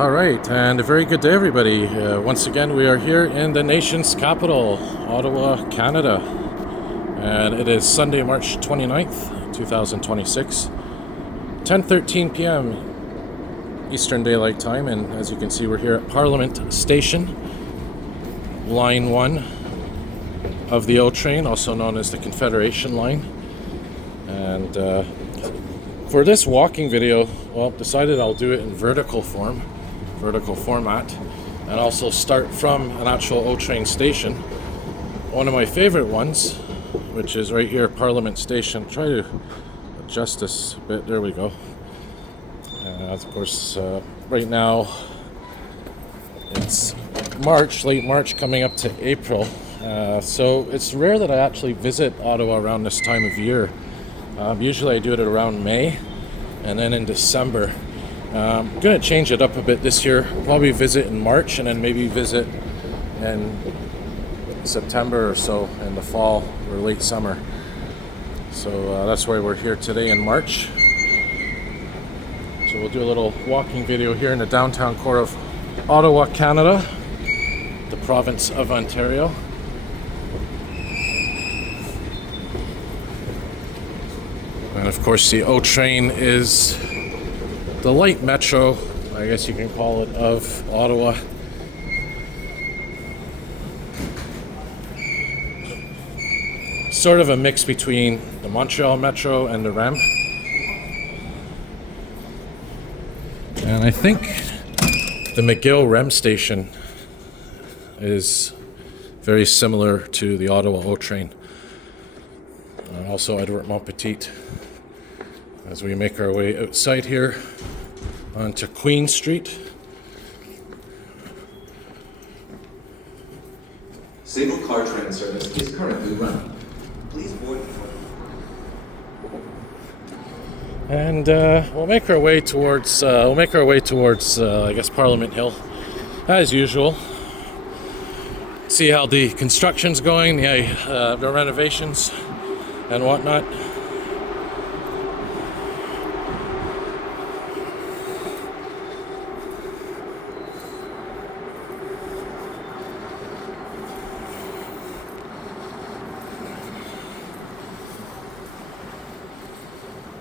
All right, and a very good day, everybody. Once again, we are here in the nation's capital, Ottawa, Canada. And it is Sunday, March 29th, 2026, 10:13 p.m. Eastern Daylight Time. And as you can see, we're here at Parliament Station, Line 1 of the O-Train, also known as the Confederation Line. And for this walking video, well, decided I'll do it in vertical format, and also start from an actual O-Train station. One of my favorite ones, which is right here, Parliament Station. Try to adjust this a bit. There we go. Of course, right now it's March, late March, coming up to April. So it's rare that I actually visit Ottawa around this time of year. Usually I do it around May, and then in December. I'm going to change it up a bit this year. Probably visit in March, and then maybe visit in September or so in the fall or late summer. So that's why we're here today in March. So we'll do a little walking video here in the downtown core of Ottawa, Canada, the province of Ontario. And of course the O-Train is the light metro, I guess you can call it, of Ottawa. Sort of a mix between the Montreal Metro and the REM. And I think the McGill REM station is very similar to the Ottawa O-Train. And also Edward Montpetit. As we make our way outside here onto Queen Street. Single car train service is currently running. Please board. And we'll make our way towards I guess Parliament Hill, as usual. See how the construction's going, the renovations and whatnot.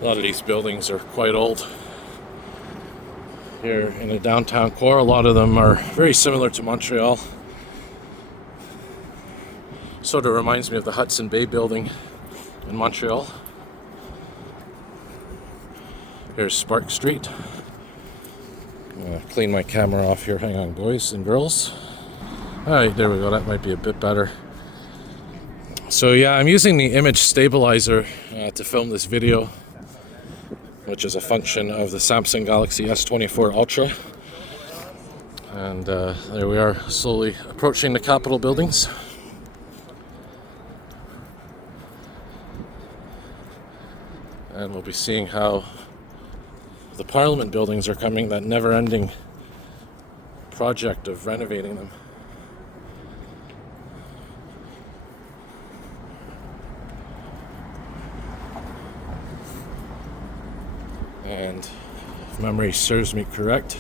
A lot of these buildings are quite old. Here in the downtown core, a lot of them are very similar to Montreal. Sort of reminds me of the Hudson Bay building in Montreal. Here's Spark Street. I'm gonna clean my camera off here. Hang on, boys and girls. Alright, there we go. That might be a bit better. So yeah, I'm using the image stabilizer to film this video, which is a function of the Samsung Galaxy S24 Ultra. And there we are, slowly approaching the Capitol buildings. And we'll be seeing how the Parliament buildings are coming, that never-ending project of renovating them. And if memory serves me correct,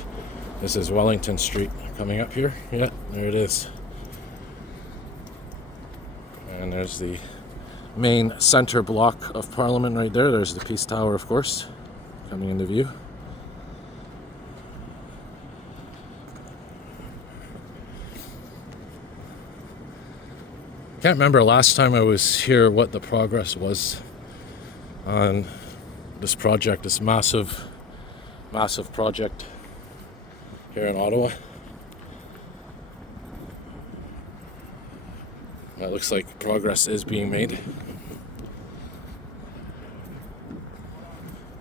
this is Wellington Street coming up here. Yeah, there it is. And there's the main center block of Parliament right there. There's the Peace Tower, of course, coming into view. Can't remember last time I was here what the progress was on this project, this massive project here in Ottawa. It looks like progress is being made.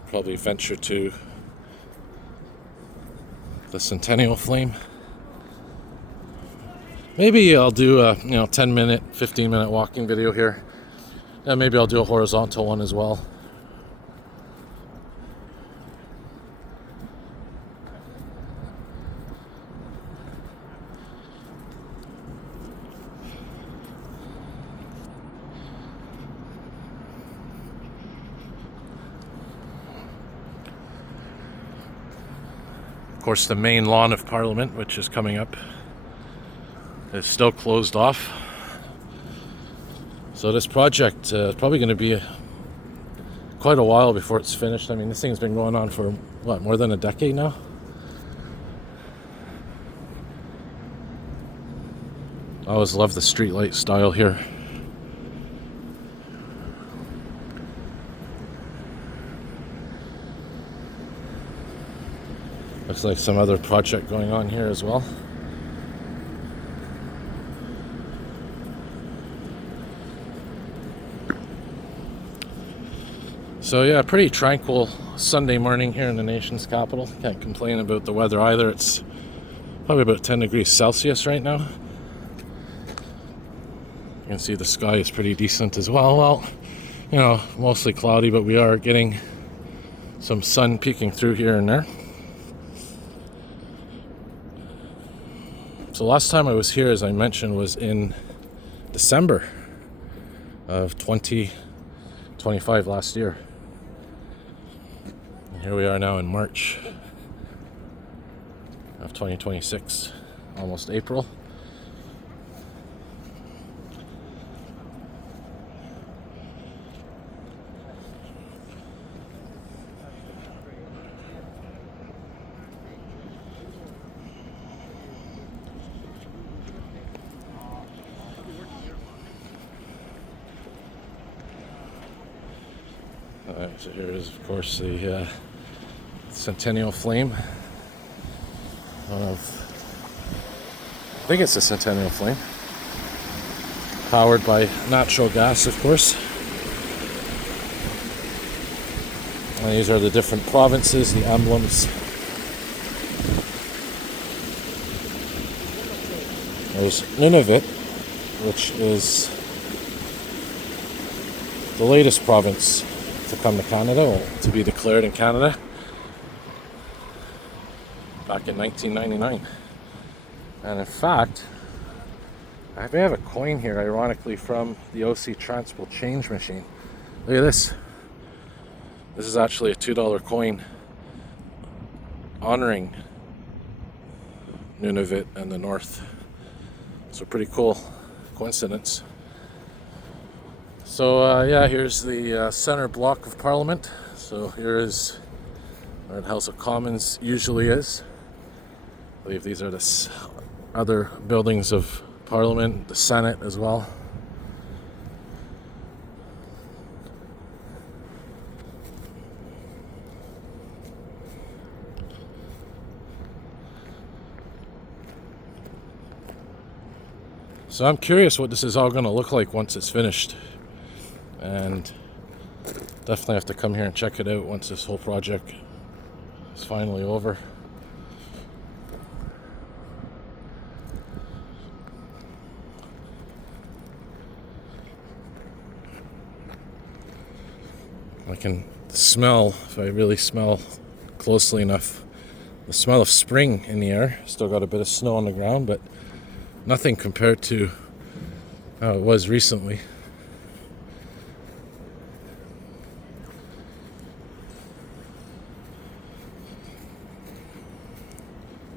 Probably venture to the Centennial Flame. Maybe I'll do a 10-minute, 15-minute walking video here. And maybe I'll do a horizontal one as well. course, the main lawn of Parliament, which is coming up, is still closed off. So this project is probably going to be quite a while before it's finished. I mean, this thing's been going on for, what, more than a decade now? I always love the streetlight style here. Looks like some other project going on here as well. So yeah, pretty tranquil Sunday morning here in the nation's capital. Can't complain about the weather either. It's probably about 10 degrees Celsius right now. You can see the sky is pretty decent as well. Well, you know, mostly cloudy, but we are getting some sun peeking through here and there. So last time I was here, as I mentioned, was in December of 2025, last year. And here we are now in March of 2026, almost April. So here is, of course, the Centennial Flame. I think it's a Centennial Flame. Powered by natural gas, of course. And these are the different provinces, the emblems. There's Nunavut, which is the latest province to come to Canada, or to be declared in Canada, back in 1999. And in fact, I may have a coin here, ironically, from the OC Transpo change machine. Look at this. This is actually a $2 coin honoring Nunavut and the North. So pretty cool coincidence. So yeah, here's the center block of Parliament. So here is where the House of Commons usually is. I believe these are the other buildings of Parliament, the Senate as well. So I'm curious what this is all going to look like once it's finished. And definitely have to come here and check it out once this whole project is finally over. I can smell, if I really smell closely enough, the smell of spring in the air. Still got a bit of snow on the ground, but nothing compared to how it was recently.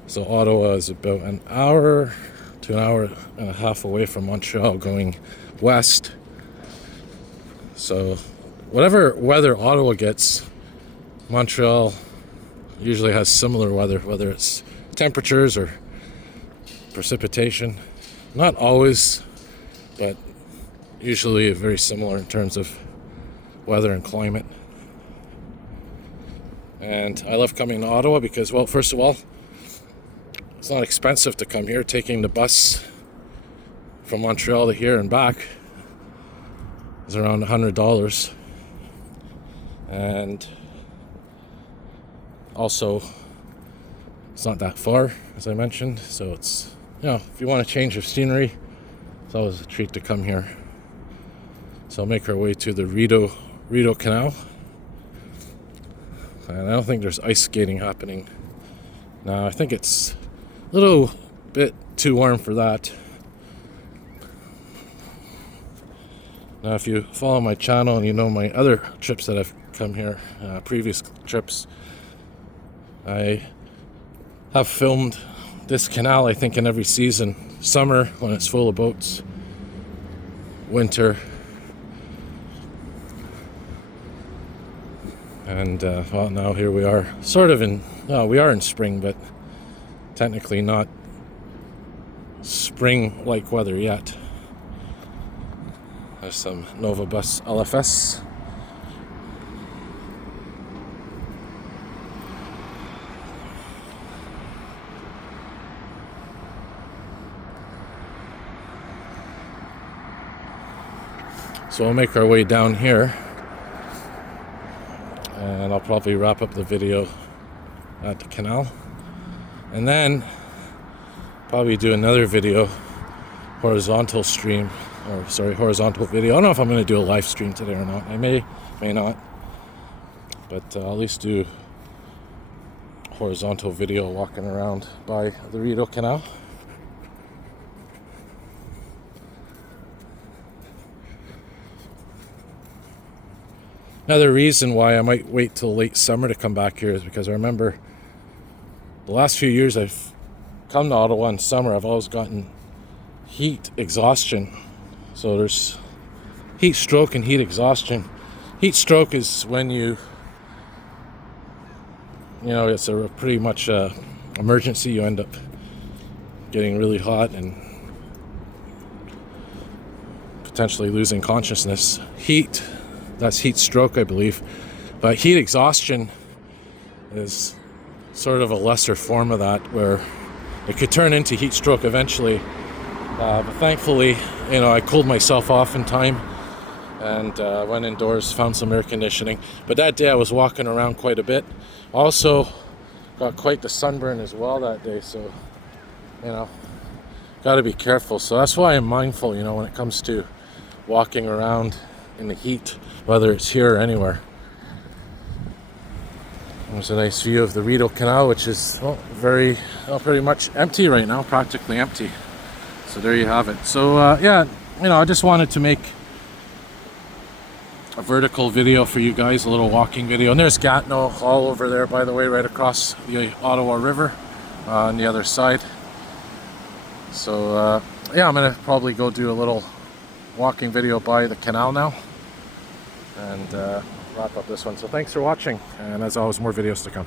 So Ottawa is about an hour to an hour and a half away from Montreal going west. So whatever weather Ottawa gets, Montreal usually has similar weather, whether it's temperatures or precipitation. Not always, but usually very similar in terms of weather and climate. And I love coming to Ottawa because, well, first of all, it's not expensive to come here. Taking the bus from Montreal to here and back is around $100. And also, it's not that far, as I mentioned. So it's, you know, if you want a change of scenery, it's always a treat to come here. So I'll make our way to the Rideau Canal. And I don't think there's ice skating happening now. I think it's a little bit too warm for that. Now, if you follow my channel and you know my other trips that I've come here, previous trips, I have filmed this canal, I think, in every season. Summer when it's full of boats, winter, and well, now here we are, sort of in, well, we are in spring, but technically not spring-like weather yet. There's some Nova Bus LFS. So we'll make our way down here, and I'll probably wrap up the video at the canal, and then probably do another video, horizontal video. I don't know if I'm going to do a live stream today or not. I may not, but I'll at least do horizontal video walking around by the Rideau Canal. Another reason why I might wait till late summer to come back here is because I remember the last few years I've come to Ottawa in summer, I've always gotten heat exhaustion. So there's heat stroke and heat exhaustion. Heat stroke is when you know, it's a pretty much emergency. You end up getting really hot and potentially losing consciousness. That's heat stroke, I believe. But heat exhaustion is sort of a lesser form of that, where it could turn into heat stroke eventually. But thankfully, I cooled myself off in time and went indoors, found some air conditioning. But that day I was walking around quite a bit. Also got quite the sunburn as well that day, so got to be careful. So that's why I'm mindful, when it comes to walking around in the heat, whether it's here or anywhere. There's a nice view of the Rideau Canal, which is pretty much empty right now, practically empty. So there you have it. So I just wanted to make a vertical video for you guys, a little walking video. And there's Gatineau all over there, by the way, right across the Ottawa River on the other side. So I'm gonna probably go do a little walking video by the canal now and wrap up this one. So thanks for watching, and as always, more videos to come.